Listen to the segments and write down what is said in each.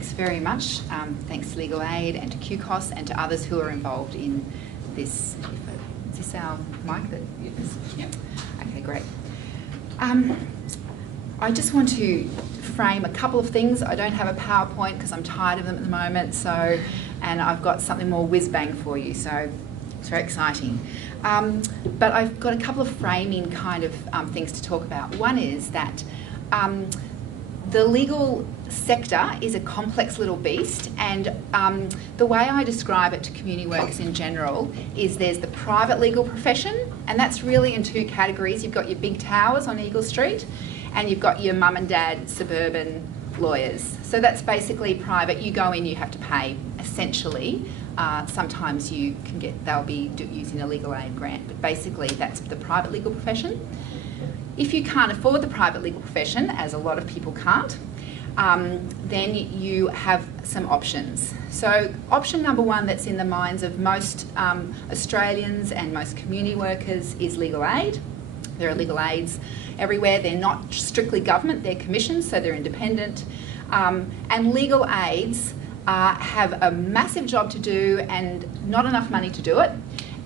Thanks very much. Thanks to Legal Aid and to QCOSS and to others who are involved in this. Is this our mic? Yep. Okay, great. I just want to frame a couple of things. I don't have a PowerPoint because I'm tired of them at the moment, and I've got something more whiz-bang for you, so it's very exciting. But I've got a couple of framing kind of things to talk about. One is that the legal sector is a complex little beast, and the way I describe it to community workers in general is there's the private legal profession, and that's really in two categories. You've got your big towers on Eagle Street, and you've got your mum and dad suburban lawyers. So that's basically private. You go in, you have to pay, essentially. Sometimes you can they'll be using a legal aid grant, but basically that's the private legal profession. If you can't afford the private legal profession, as a lot of people can't, then you have some options. So option number one that's in the minds of most Australians and most community workers is legal aid. There are legal aids everywhere. They're not strictly government, they're commissioned, so they're independent. And legal aids have a massive job to do and not enough money to do it.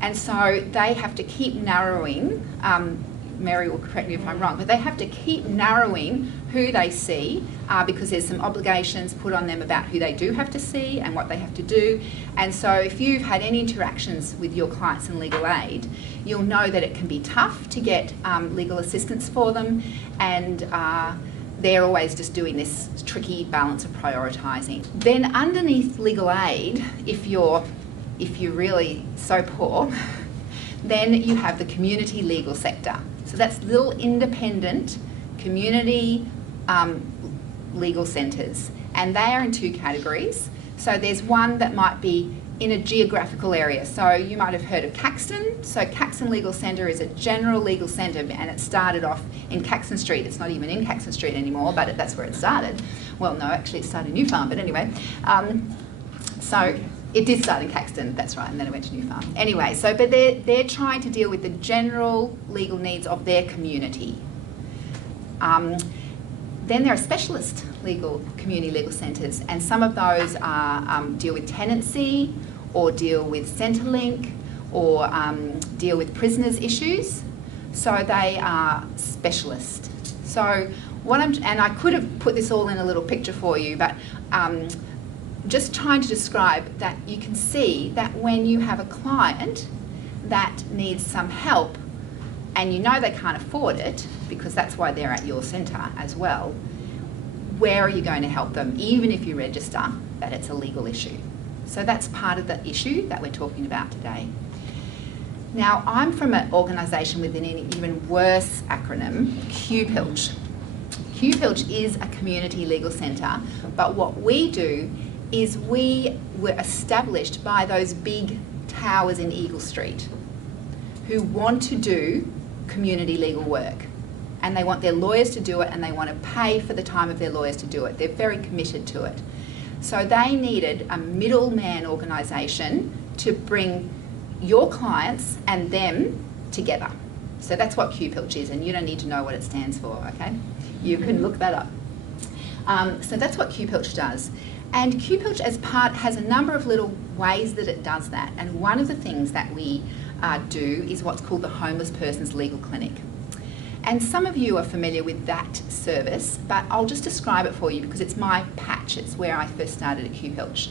And so they have to keep narrowing, Mary will correct me if I'm wrong, but they have to keep narrowing who they see because there's some obligations put on them about who they do have to see and what they have to do. And so if you've had any interactions with your clients in legal aid, you'll know that it can be tough to get legal assistance for them, and they're always just doing this tricky balance of prioritising. Then underneath legal aid, if you're really so poor, then you have the community legal sector. So that's little independent community legal centres, and they are in two categories. So there's one that might be in a geographical area. So you might have heard of Caxton. So Caxton Legal Centre is a general legal centre, and it started off in Caxton Street. It's not even in Caxton Street anymore, but that's where it started. Well, no, actually it started in New Farm, but anyway. So it did start in Caxton, that's right, and then it went to New Farm. Anyway, so but they're trying to deal with the general legal needs of their community. Then there are specialist community legal centres, and some of those are, deal with tenancy, or deal with Centrelink, or deal with prisoners' issues. So they are specialist. So and I could have put this all in a little picture for you, but just trying to describe that you can see that when you have a client that needs some help, and you know they can't afford it, because that's why they're at your centre as well, where are you going to help them, even if you register that it's a legal issue? So that's part of the issue that we're talking about today. Now, I'm from an organisation with an even worse acronym, QPILCH. QPILCH is a community legal centre, but what we do is we were established by those big towers in Eagle Street who want to do community legal work, and they want their lawyers to do it, and they want to pay for the time of their lawyers to do it. They're very committed to it. So they needed a middleman organisation to bring your clients and them together. So that's what QPILCH is, and you don't need to know what it stands for, okay? You can look that up. So that's what QPILCH does. And QPILCH has a number of little ways that it does that, and one of the things that we do is what's called the Homeless Persons Legal Clinic. And some of you are familiar with that service, but I'll just describe it for you because it's my patch. It's where I first started at QPILCH.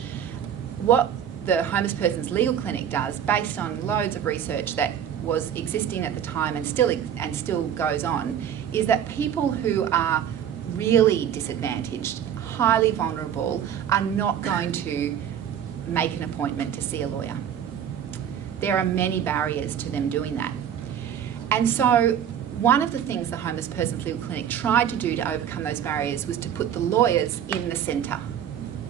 What the Homeless Persons Legal Clinic does, based on loads of research that was existing at the time and still goes on, is that people who are really disadvantaged, highly vulnerable, are not going to make an appointment to see a lawyer. There are many barriers to them doing that. And so one of the things the Homeless Persons Legal Clinic tried to do to overcome those barriers was to put the lawyers in the centre,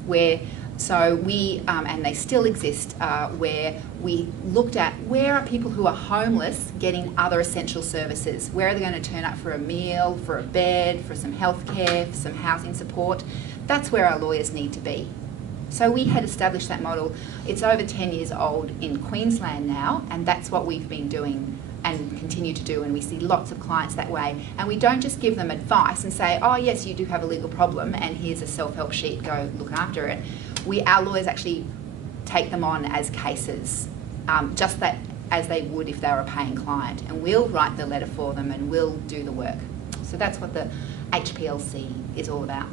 and they still exist, where we looked at where are people who are homeless getting other essential services? Where are they going to turn up for a meal, for a bed, for some health care, for some housing support? That's where our lawyers need to be. So we had established that model. It's over 10 years old in Queensland now, and that's what we've been doing and continue to do, and we see lots of clients that way. And we don't just give them advice and say, oh yes, you do have a legal problem and here's a self-help sheet, go look after it. Our lawyers actually take them on as cases, just that as they would if they were a paying client, and we'll write the letter for them and we'll do the work. So that's what the HPLC is all about.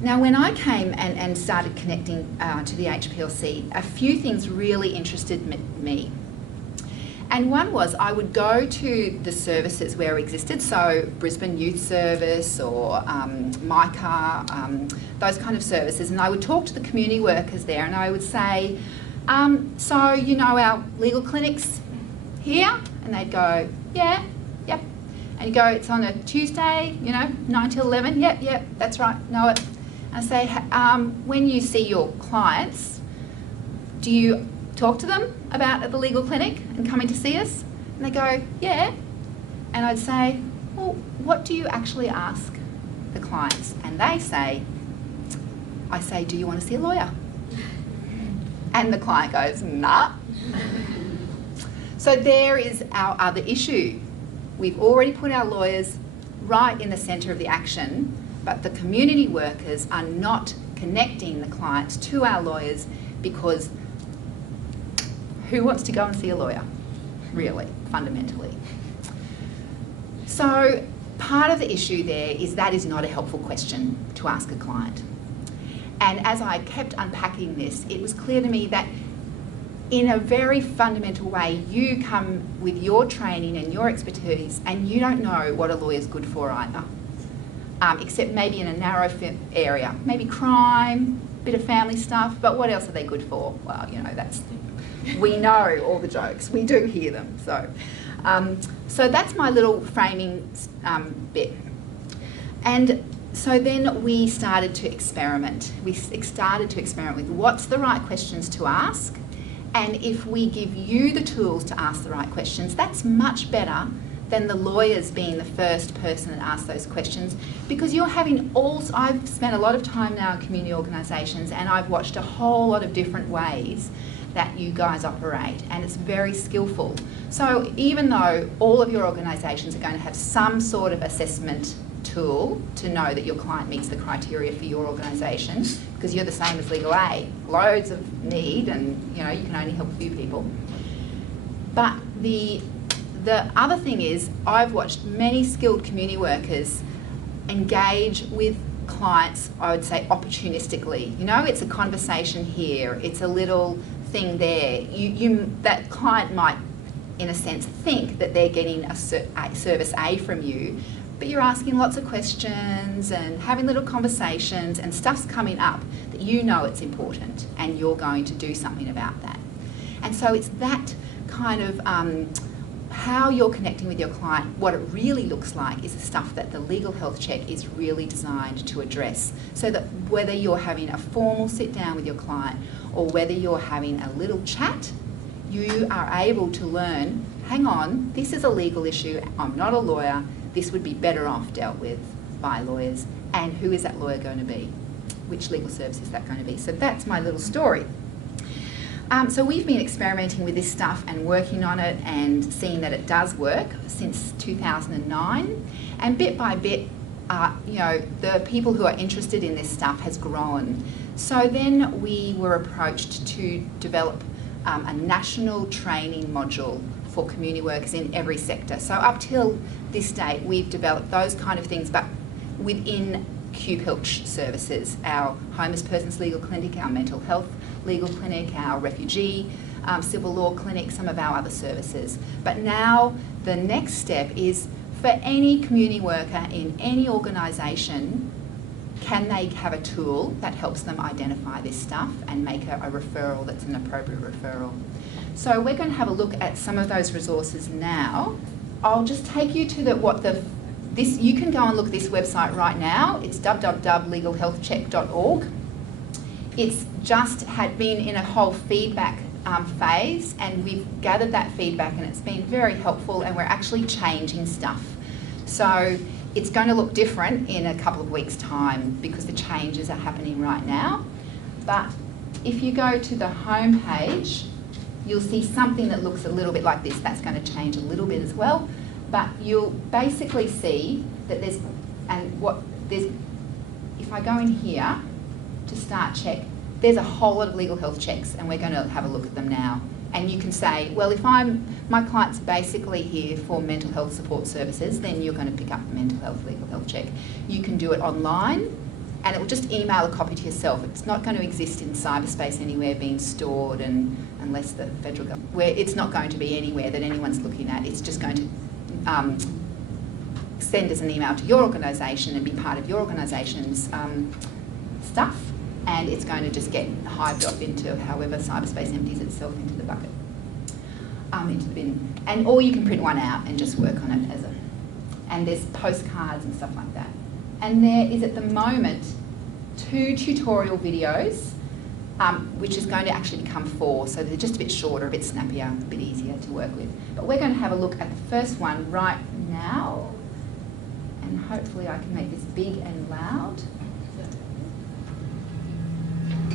Now, when I came and started connecting to the HPLC, a few things really interested me. And one was I would go to the services where it existed, so Brisbane Youth Service or MICA, those kind of services, and I would talk to the community workers there and I would say, so you know our legal clinics here? And they'd go, yeah, yep. And you go, it's on a Tuesday, 9 till 11, yep, that's right, know it. And I say, when you see your clients, do you talk to them about the legal clinic and coming to see us? And they go, yeah. And I'd say, well, what do you actually ask the clients? And they say, I say, do you want to see a lawyer? And the client goes, nah. So there is our other issue. We've already put our lawyers right in the centre of the action, but the community workers are not connecting the clients to our lawyers because who wants to go and see a lawyer, really, fundamentally? So part of the issue there is that is not a helpful question to ask a client. And as I kept unpacking this, it was clear to me that in a very fundamental way, you come with your training and your expertise and you don't know what a lawyer's good for either, except maybe in a narrow area, maybe crime, bit of family stuff, but what else are they good for? Well, we know all the jokes, we do hear them. So that's my little framing bit. And so then we started to experiment. We started to experiment with what's the right questions to ask, and if we give you the tools to ask the right questions, that's much better than the lawyers being the first person that asks those questions, because you're having I've spent a lot of time now in community organisations and I've watched a whole lot of different ways that you guys operate, and it's very skillful. So even though all of your organisations are going to have some sort of assessment tool to know that your client meets the criteria for your organisation, because you're the same as Legal Aid, loads of need, and you can only help a few people. But the other thing is, I've watched many skilled community workers engage with clients, I would say opportunistically. It's a conversation here, it's a little thing there. That client might, in a sense, think that they're getting a service A from you, but you're asking lots of questions and having little conversations, and stuff's coming up that it's important and you're going to do something about that. And so it's that kind of how you're connecting with your client. What it really looks like is the stuff that the legal health check is really designed to address, so that whether you're having a formal sit down with your client or whether you're having a little chat, you are able to learn, hang on, this is a legal issue, I'm not a lawyer, this would be better off dealt with by lawyers, and who is that lawyer going to be? Which legal service is that going to be? So that's my little story. So we've been experimenting with this stuff and working on it and seeing that it does work since 2009, and bit by bit, the people who are interested in this stuff has grown. So then we were approached to develop a national training module for community workers in every sector. So up till this date, we've developed those kind of things, but within QPILCH services, our homeless persons legal clinic, our mental health legal clinic, our refugee civil law clinic, some of our other services. But now the next step is for any community worker in any organisation, can they have a tool that helps them identify this stuff and make a referral that's an appropriate referral? So we're going to have a look at some of those resources now. I'll just take you to you can go and look at this website right now. It's www.legalhealthcheck.org. It's just had been in a whole feedback phase, and we've gathered that feedback and it's been very helpful, and we're actually changing stuff. So it's going to look different in a couple of weeks' time because the changes are happening right now. But if you go to the home page, you'll see something that looks a little bit like this. That's going to change a little bit as well. But you'll basically see that if I go in here to start check, there's a whole lot of legal health checks, and we're going to have a look at them now. And you can say, well, if my client's basically here for mental health support services, then you're going to pick up a mental health, legal health check. You can do it online, and it will just email a copy to yourself. It's not going to exist in cyberspace anywhere being stored, and unless the federal government, where it's not going to be anywhere that anyone's looking at. It's just going to send us an email to your organisation and be part of your organisation's stuff, and it's going to just get hived off into however cyberspace empties itself into the bucket, into the bin. And or you can print one out and just work on it as and there's postcards and stuff like that. And there is at the moment 2 tutorial videos, which is going to actually become 4, so they're just a bit shorter, a bit snappier, a bit easier to work with. But we're going to have a look at the first one right now, and hopefully I can make this big and loud.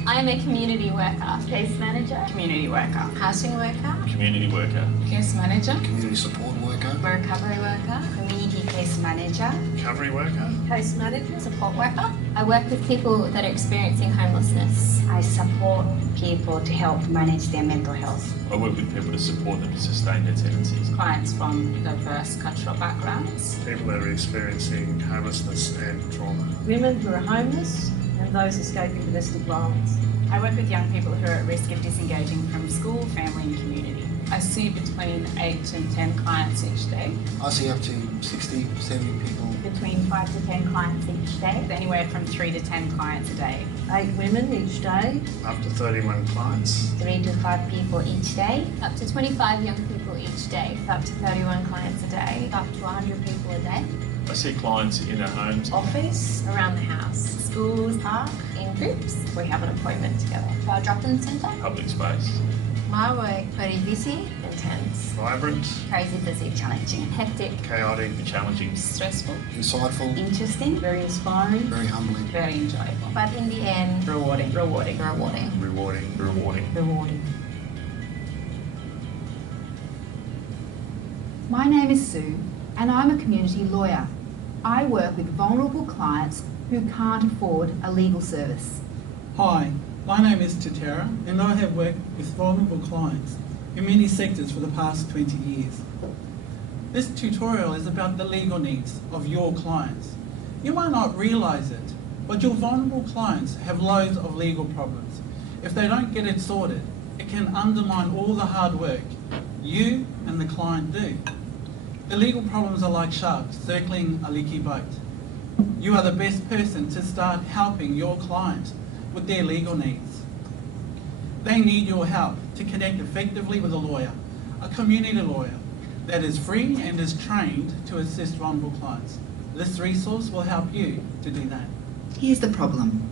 I'm a community worker, case manager, community worker, housing worker, community worker, case manager, community support worker, recovery worker, community case manager, recovery worker, case manager, support worker. I work with people that are experiencing homelessness. I support people to help manage their mental health. I work with people to support them to sustain their tenancies. Clients from diverse cultural backgrounds. People that are experiencing homelessness and trauma. Women who are homeless and those escaping domestic violence. I work with young people who are at risk of disengaging from school, family and community. I see between 8 and 10 clients each day. I see up to 60, 70 people. Between 5 to 10 clients each day. Anywhere from 3 to 10 clients a day. 8 women each day. Up to 31 clients. 3 to 5 people each day. Up to 25 young people each day. Up to 31 clients a day. Up to 100 people a day. I see clients in their homes, Office, around the house, schools, park, in groups. We have an appointment together. To our drop-in centre. public space. My work, very busy, intense, Vibrant, crazy busy, challenging, hectic, chaotic, Challenging, Stressful, Insightful, interesting, Very inspiring. very humbling. very enjoyable. but in the end, Rewarding. rewarding. rewarding. Rewarding. My name is Sue, and I'm a community lawyer. I work with vulnerable clients who can't afford a legal service. Hi, my name is Tatera, and I have worked with vulnerable clients in many sectors for the past 20 years. This tutorial is about the legal needs of your clients. You might not realise it, but your vulnerable clients have loads of legal problems. If they don't get it sorted, it can undermine all the hard work you and the client do. The legal problems are like sharks circling a leaky boat. You are the best person to start helping your client with their legal needs. They need your help to connect effectively with a lawyer, a community lawyer that is free and is trained to assist vulnerable clients. This resource will help you to do that. Here's the problem.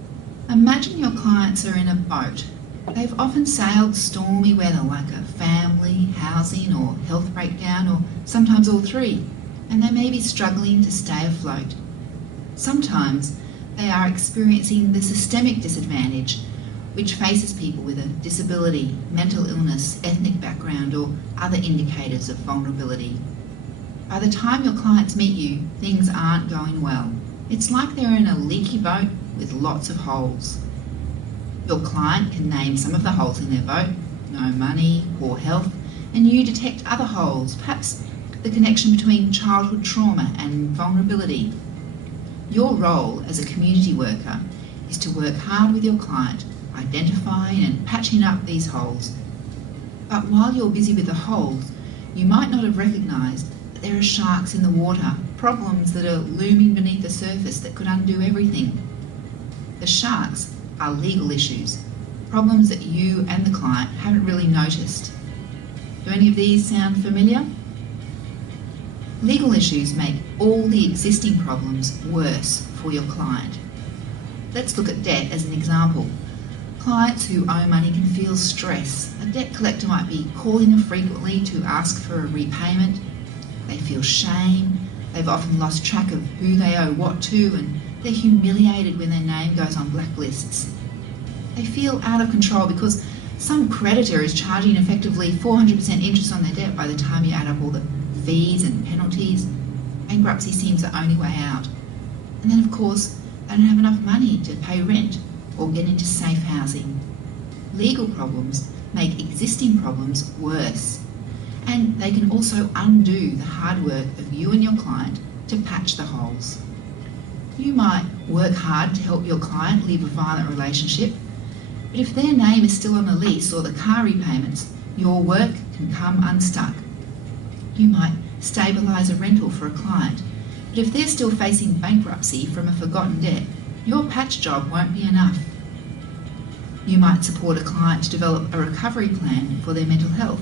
Imagine your clients are in a boat. They've often sailed stormy weather like a family, housing or health breakdown, or sometimes all three, and they may be struggling to stay afloat. Sometimes they are experiencing the systemic disadvantage which faces people with a disability, mental illness, ethnic background or other indicators of vulnerability. By the time your clients meet you, things aren't going well. It's like they're in a leaky boat with lots of holes. Your client can name some of the holes in their boat: no money, poor health, and you detect other holes, perhaps the connection between childhood trauma and vulnerability. Your role as a community worker is to work hard with your client, identifying and patching up these holes. But while you're busy with the holes, you might not have recognised that there are sharks in the water, problems that are looming beneath the surface that could undo everything. The sharks are legal issues, problems that you and the client haven't really noticed. Do any of these sound familiar? Legal issues make all the existing problems worse for your client. Let's look at debt as an example. Clients who owe money can feel stress. A debt collector might be calling them frequently to ask for a repayment. They feel shame. They've often lost track of who they owe what to, and they're humiliated when their name goes on blacklists. They feel out of control because Some creditor is charging effectively 400% interest on their debt by the time you add up all the fees and penalties. Bankruptcy seems the only way out. And then, of course, they don't have enough money to pay rent or get into safe housing. Legal problems make existing problems worse, and they can also undo the hard work of you and your client to patch the holes. You might work hard to help your client leave a violent relationship, but if their name is still on the lease or the car repayments, your work can come unstuck. You might stabilise a rental for a client, but if they're still facing bankruptcy from a forgotten debt, your patch job won't be enough. You might support a client to develop a recovery plan for their mental health,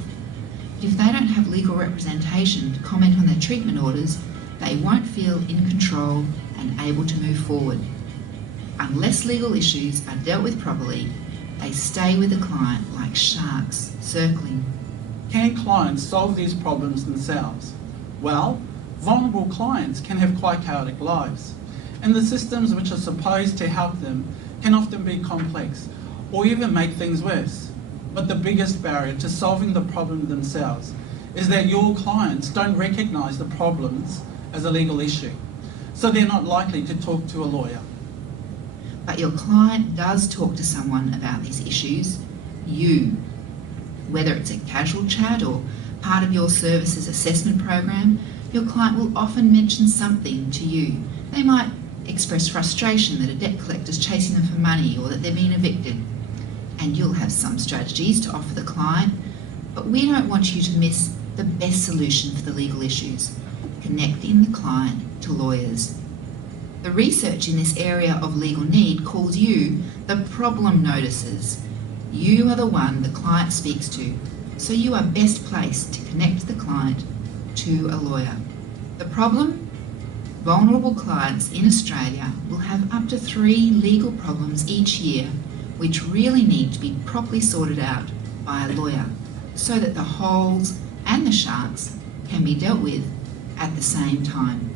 but if they don't have legal representation to comment on their treatment orders, they won't feel in control and able to move forward. Unless legal issues are dealt with properly, they stay with the client like sharks circling. Can clients solve these problems themselves? Well, vulnerable clients can have quite chaotic lives, and the systems which are supposed to help them can often be complex or even make things worse. But the biggest barrier to solving the problem themselves is that your clients don't recognise the problems as a legal issue, so they're not likely to talk to a lawyer. But your client does talk to someone about these issues, you. Whether it's a casual chat or part of your services assessment program, your client will often mention something to you. They might express frustration that a debt collector is chasing them for money or that they're being evicted. And you'll have some strategies to offer the client, but we don't want you to miss the best solution for the legal issues, connecting the client to lawyers. The research in this area of legal need calls you the problem notices. You are the one the client speaks to, so you are best placed to connect the client to a lawyer. The problem? Vulnerable clients in Australia will have up to 3 legal problems each year which really need to be properly sorted out by a lawyer so that the holes and the sharks can be dealt with at the same time.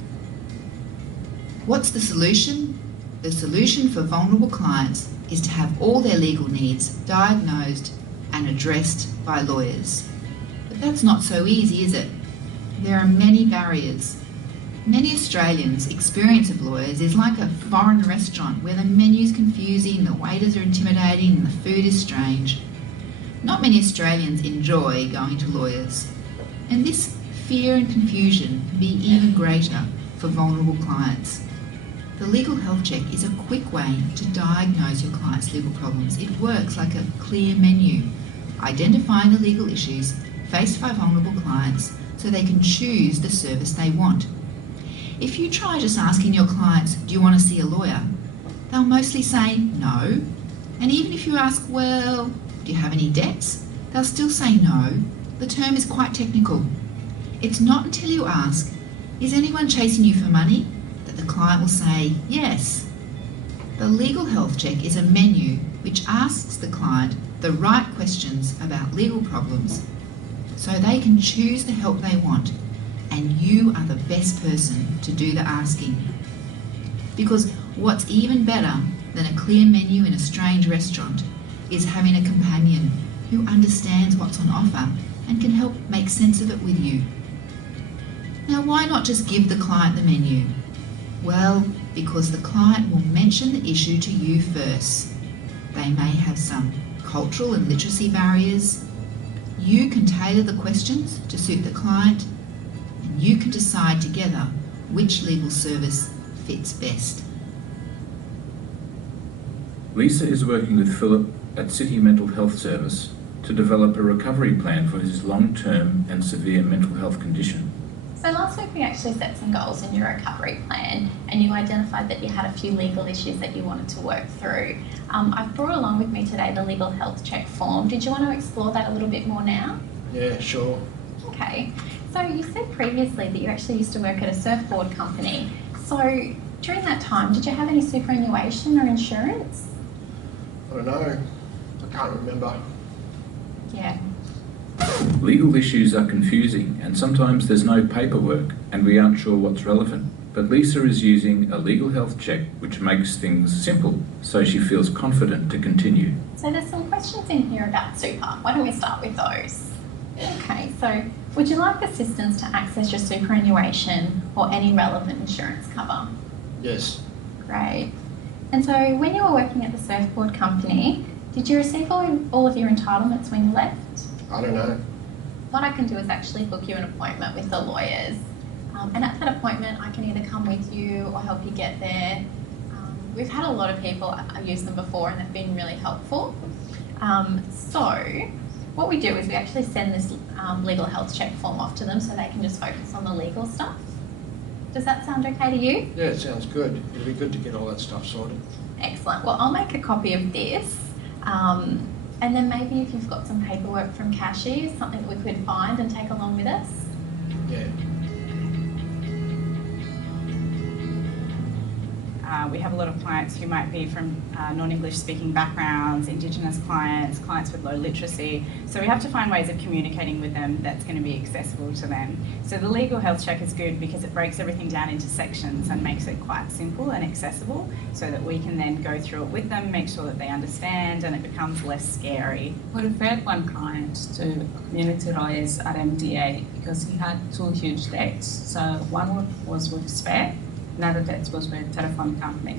What's the solution? The solution for vulnerable clients is to have all their legal needs diagnosed and addressed by lawyers. But that's not so easy, is it? There are many barriers. Many Australians' experience of lawyers is like a foreign restaurant where the menu's confusing, the waiters are intimidating, and the food is strange. Not many Australians enjoy going to lawyers, and this fear and confusion can be even greater for vulnerable clients. The Legal Health Check is a quick way to diagnose your client's legal problems. It works like a clear menu, identifying the legal issues faced by vulnerable clients so they can choose the service they want. If you try just asking your clients, do you want to see a lawyer? They'll mostly say no. And even if you ask, well, do you have any debts? They'll still say no. The term is quite technical. It's not until you ask, is anyone chasing you for money? That the client will say yes. The Legal Health Check is a menu which asks the client the right questions about legal problems so they can choose the help they want, and you are the best person to do the asking. Because what's even better than a clear menu in a strange restaurant is having a companion who understands what's on offer and can help make sense of it with you. Now, why not just give the client the menu? Well, because the client will mention the issue to you first. They may have some cultural and literacy barriers. You can tailor the questions to suit the client, and you can decide together which legal service fits best. Lisa is working with Philip at City Mental Health Service to develop a recovery plan for his long-term and severe mental health condition. So last week we actually set some goals in your recovery plan, and you identified that you had a few legal issues that you wanted to work through. I've brought along with me today the Legal Health Check form. Did you want to explore that a little bit more now? Yeah, sure. Okay, so you said previously that you actually used to work at a surfboard company. So during that time, did you have any superannuation or insurance? I don't know. I can't remember. Yeah. Legal issues are confusing and sometimes there's no paperwork and we aren't sure what's relevant, but Lisa is using a legal health check which makes things simple, so she feels confident to continue. So there's some questions in here about super. Why don't we start with those? Okay, so would you like assistance to access your superannuation or any relevant insurance cover? Yes. Great. And so when you were working at the surfboard company, did you receive all of your entitlements when you left? I don't know. What I can do is actually book you an appointment with the lawyers. And at that appointment, I can either come with you or help you get there. We've had a lot of people use them before and they've been really helpful. So what we do is we actually send this legal health check form off to them so they can just focus on the legal stuff. Does that sound okay to you? Yeah, it sounds good. It'd be good to get all that stuff sorted. Excellent. Well, I'll make a copy of this. And then maybe if you've got some paperwork from cashiers, something that we could find and take along with us. Yeah. We have a lot of clients who might be from non-English speaking backgrounds, Indigenous clients, clients with low literacy. So we have to find ways of communicating with them that's going to be accessible to them. So the legal health check is good because it breaks everything down into sections and makes it quite simple and accessible so that we can then go through it with them, make sure that they understand and it becomes less scary. We referred one client to community lawyers at MDA because he had two huge debts. So one was with Spare, another debt was with a telephone company.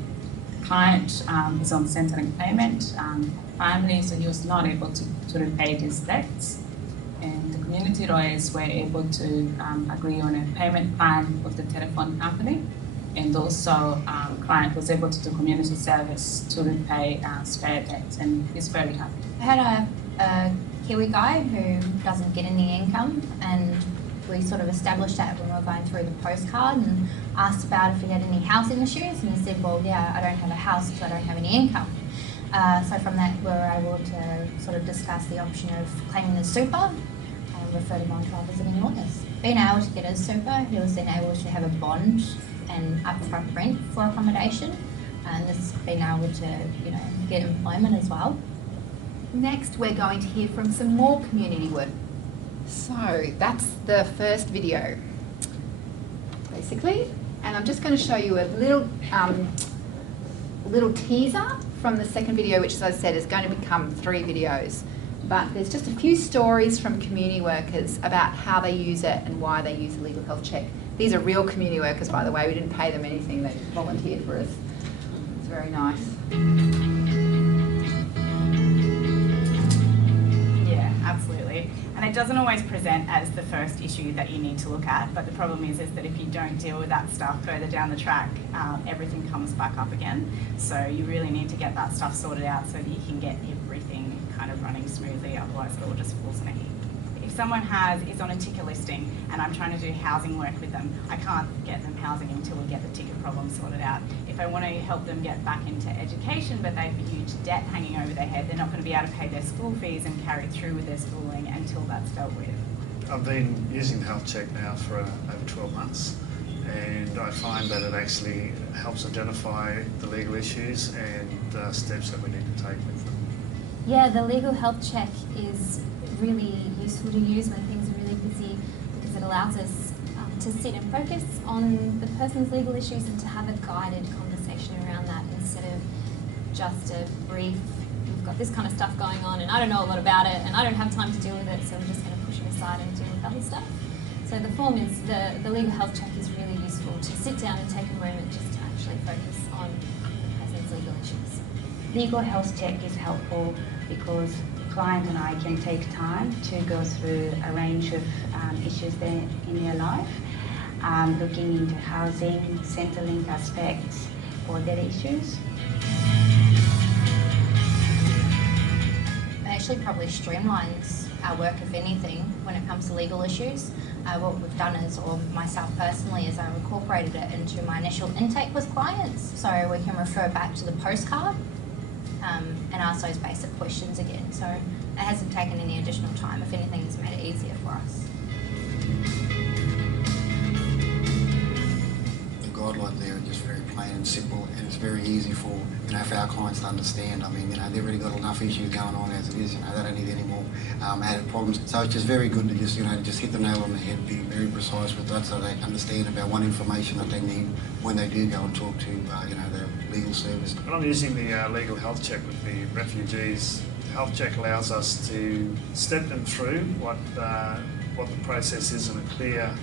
The client is on centering payment, family, so he was not able to repay these debts. And the community lawyers were able to agree on a payment plan with the telephone company. And also, client was able to do community service to repay Spare debts, and he's very happy. I had a Kiwi guy who doesn't get any income, and we sort of established that when we were going through the postcard and asked about if he had any housing issues, and he said, well, yeah, I don't have a house because I don't have any income. So from that we were able to sort of discuss the option of claiming the super and referred him on to our visiting lawyers. Being able to get his super, he was then able to have a bond and upfront rent for accommodation, and this being able to, you know, get employment as well. Next, we're going to hear from some more community work. So that's the first video, basically, and I'm just going to show you a little teaser from the second video, which, as I said, is going to become 3 videos. But there's just a few stories from community workers about how they use it and why they use a legal health check. These are real community workers, by the way. We didn't pay them anything. They volunteered for us. It's very nice. Yeah, absolutely. And it doesn't always present as the first issue that you need to look at, but the problem is that if you don't deal with that stuff further down the track, everything comes back up again. So you really need to get that stuff sorted out so that you can get everything kind of running smoothly, otherwise it all just falls in a heap. If someone is on a ticket listing and I'm trying to do housing work with them, I can't get them housing until we get the ticket problem sorted out. If I want to help them get back into education but they have a huge debt hanging over their head, they're not going to be able to pay their school fees and carry through with their schooling until that's dealt with. I've been using the health check now for over 12 months, and I find that it actually helps identify the legal issues and steps that we need to take with them. Yeah, the legal health check is really useful to use when things are really busy because it allows us to sit and focus on the person's legal issues and to have a guided conversation around that instead of just a brief, we've got this kind of stuff going on and I don't know a lot about it and I don't have time to deal with it, so we're just going to push it aside and deal with other stuff. So the form is, the legal health check is really useful to sit down and take a moment just to actually focus on the person's legal issues. Legal health check is helpful because the client and I can take time to go through a range of issues in their life, looking into housing, Centrelink aspects, or debt issues. It actually probably streamlines our work, if anything, when it comes to legal issues. What we've done is, or myself personally, is I've incorporated it into my initial intake with clients, so we can refer back to the postcard and ask those basic questions again. So it hasn't taken any additional time. If anything, it's made it easier for us. You've guidelines there are just very plain and simple, and it's very easy for, for our clients to understand. I mean, they've already got enough issues going on as it is. They don't need any more added problems. So it's just very good to just hit the nail on the head, be very precise with that, so they understand about what information that they need when they do go and talk to the legal service. When I'm using the legal health check with the refugees, health check allows us to step them through what the process is in a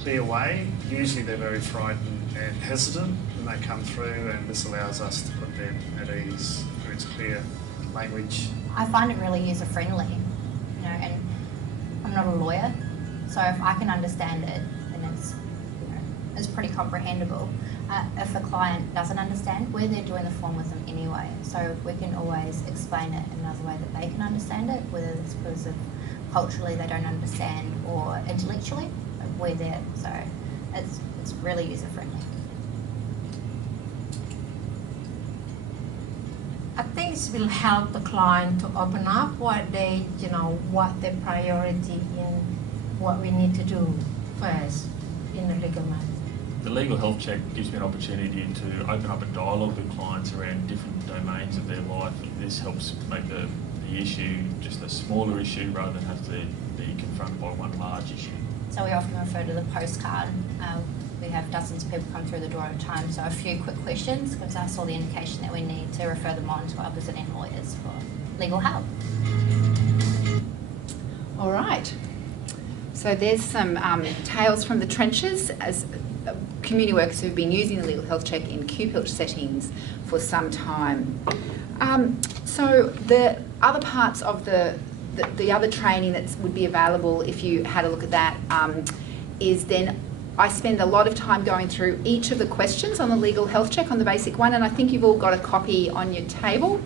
clear way. Usually they're very frightened and hesitant when they come through, and this allows us to put them at ease through its clear language. I find it really user-friendly, and I'm not a lawyer, so if I can understand it, then it's pretty comprehensible. If a client doesn't understand, we're there doing the form with them anyway, so we can always explain it in another way that they can understand it, whether it's because of culturally they don't understand or intellectually, we're there, so it's really user-friendly. I think this will help the client to open up what their priority in what we need to do first in the legal matter. The legal health check gives me an opportunity to open up a dialogue with clients around different domains of their life. This helps make the issue just a smaller issue rather than have to be confronted by one large issue. So we often refer to the postcard. We have dozens of people come through the door at a time, so a few quick questions gives us all the indication that we need to refer them on to our visiting lawyers for legal help. All right. So there's some tales from the trenches as community workers who've been using the legal health check in QPILCH settings for some time. So the other parts of the other training that would be available if you had a look at that is then I spend a lot of time going through each of the questions on the legal health check on the basic one, and I think you've all got a copy on your table.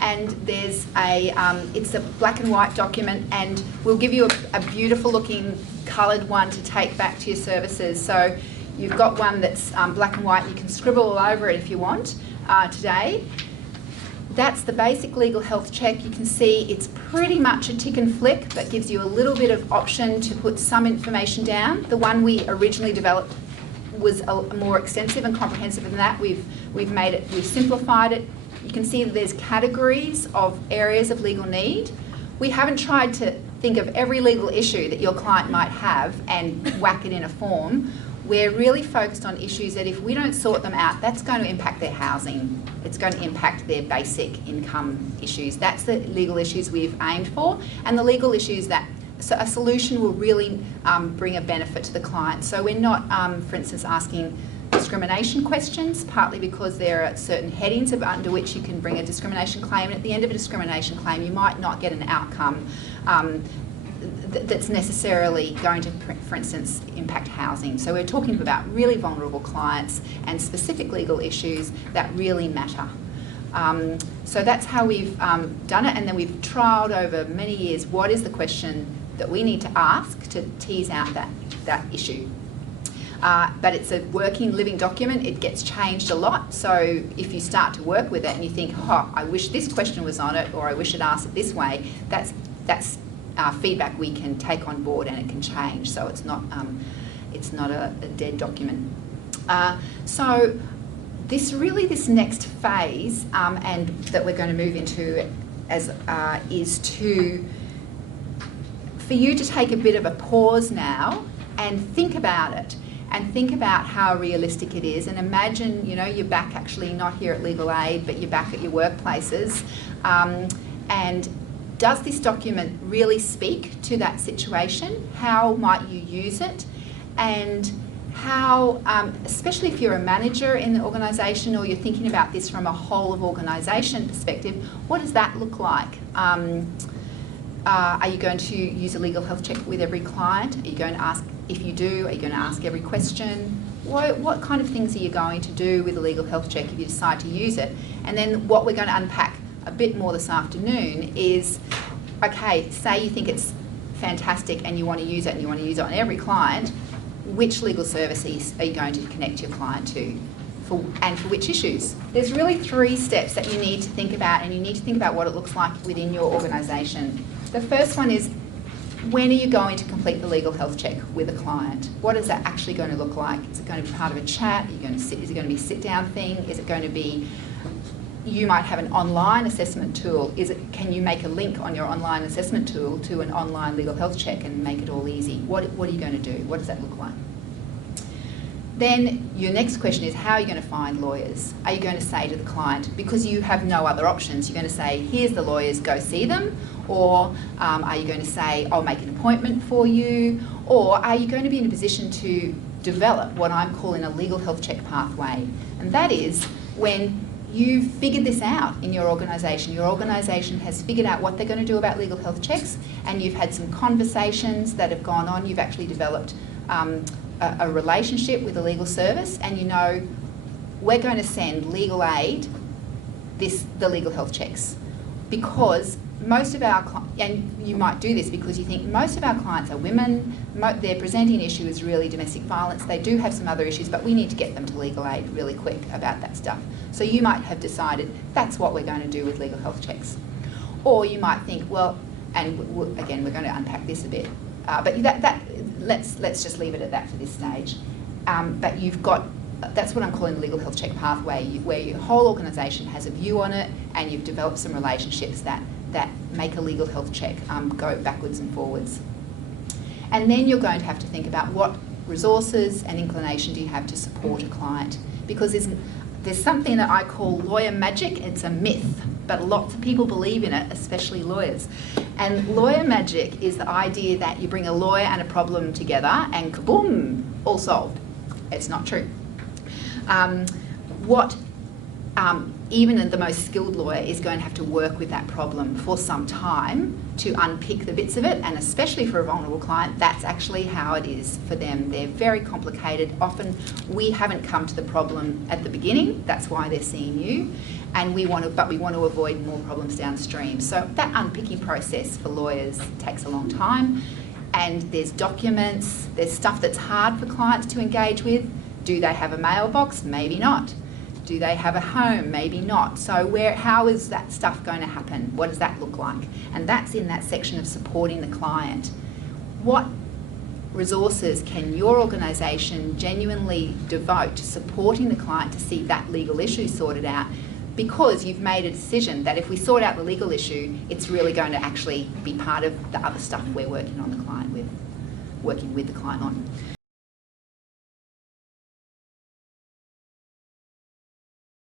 And there's it's a black and white document, and we'll give you a beautiful looking coloured one to take back to your services. So you've got one that's black and white, you can scribble all over it if you want today. That's the basic legal health check. You can see it's pretty much a tick and flick, but gives you a little bit of option to put some information down. The one we originally developed was more extensive and comprehensive than that. We've simplified it. You can see that there's categories of areas of legal need. We haven't tried to think of every legal issue that your client might have and whack it in a form. We're really focused on issues that if we don't sort them out, that's going to impact their housing. It's going to impact their basic income issues. That's the legal issues we've aimed for, and the legal issues that a solution will really bring a benefit to the client. So we're not, for instance, asking discrimination questions, partly because there are certain headings under which you can bring a discrimination claim, and at the end of a discrimination claim you might not get an outcome that's necessarily going to, for instance, impact housing. So we're talking about really vulnerable clients and specific legal issues that really matter. So that's how we've done it, and then we've trialled over many years what is the question that we need to ask to tease out that issue. But it's a working, living document. It gets changed a lot. So if you start to work with it and you think, oh, I wish this question was on it, or I wish it asked it this way, that's feedback we can take on board, and it can change. So it's not a dead document. So this next phase, and that we're going to move into, is for you to take a bit of a pause now and think about it. And think about how realistic it is, and imagine, you're back actually not here at Legal Aid, but you're back at your workplaces. And does this document really speak to that situation? How might you use it? And how, especially if you're a manager in the organisation, or you're thinking about this from a whole of organisation perspective, what does that look like? Are you going to use a legal health check with every client? Are you going to ask? If you do, are you going to ask every question? What kind of things are you going to do with a legal health check if you decide to use it? And then what we're going to unpack a bit more this afternoon is, okay, say you think it's fantastic and you want to use it, and you want to use it on every client, which legal services are you going to connect your client to, and for which issues? There's really 3 steps that you need to think about, and you need to think about what it looks like within your organisation. The first one is, when are you going to complete the legal health check with a client? What is that actually going to look like? Is it going to be part of a chat? Are you going to sit, is it going to be a sit-down thing? Is it going to be, you might have an online assessment tool. Can you make a link on your online assessment tool to an online legal health check and make it all easy? What are you going to do? What does that look like? Then your next question is, how are you going to find lawyers? Are you going to say to the client, because you have no other options, you're going to say, here's the lawyers, go see them? Or are you going to say, I'll make an appointment for you? Or are you going to be in a position to develop what I'm calling a legal health check pathway? And that is when you've figured this out in your organisation has figured out what they're going to do about legal health checks, and you've had some conversations that have gone on, you've actually developed a relationship with a legal service, and you know, we're going to send Legal Aid the legal health checks, because most of our clients, and you might do this because you think most of our clients are women, their presenting issue is really domestic violence, they do have some other issues, but we need to get them to Legal Aid really quick about that stuff. So you might have decided that's what we're going to do with legal health checks. Or you might think, well, and again, we're going to unpack this a bit, but let's just leave it at that for this stage. But you've got, that's what I'm calling the legal health check pathway, where your whole organisation has a view on it, and you've developed some relationships that make a legal health check go backwards and forwards. And then you're going to have to think about what resources and inclination do you have to support a client, because there's something that I call lawyer magic. It's a myth, but lots of people believe in it, especially lawyers. And lawyer magic is the idea that you bring a lawyer and a problem together and kaboom, all solved. It's not true. Even the most skilled lawyer is going to have to work with that problem for some time to unpick the bits of it, and especially for a vulnerable client, that's actually how it is for them. They're very complicated. Often we haven't come to the problem at the beginning, that's why they're seeing you, and we want to avoid more problems downstream. So that unpicking process for lawyers takes a long time, and there's documents, there's stuff that's hard for clients to engage with. Do they have a mailbox? Maybe not. Do they have a home? Maybe not. So how is that stuff going to happen? What does that look like? And that's in that section of supporting the client. What resources can your organisation genuinely devote to supporting the client to see that legal issue sorted out? Because you've made a decision that if we sort out the legal issue, it's really going to actually be part of the other stuff we're working with the client on.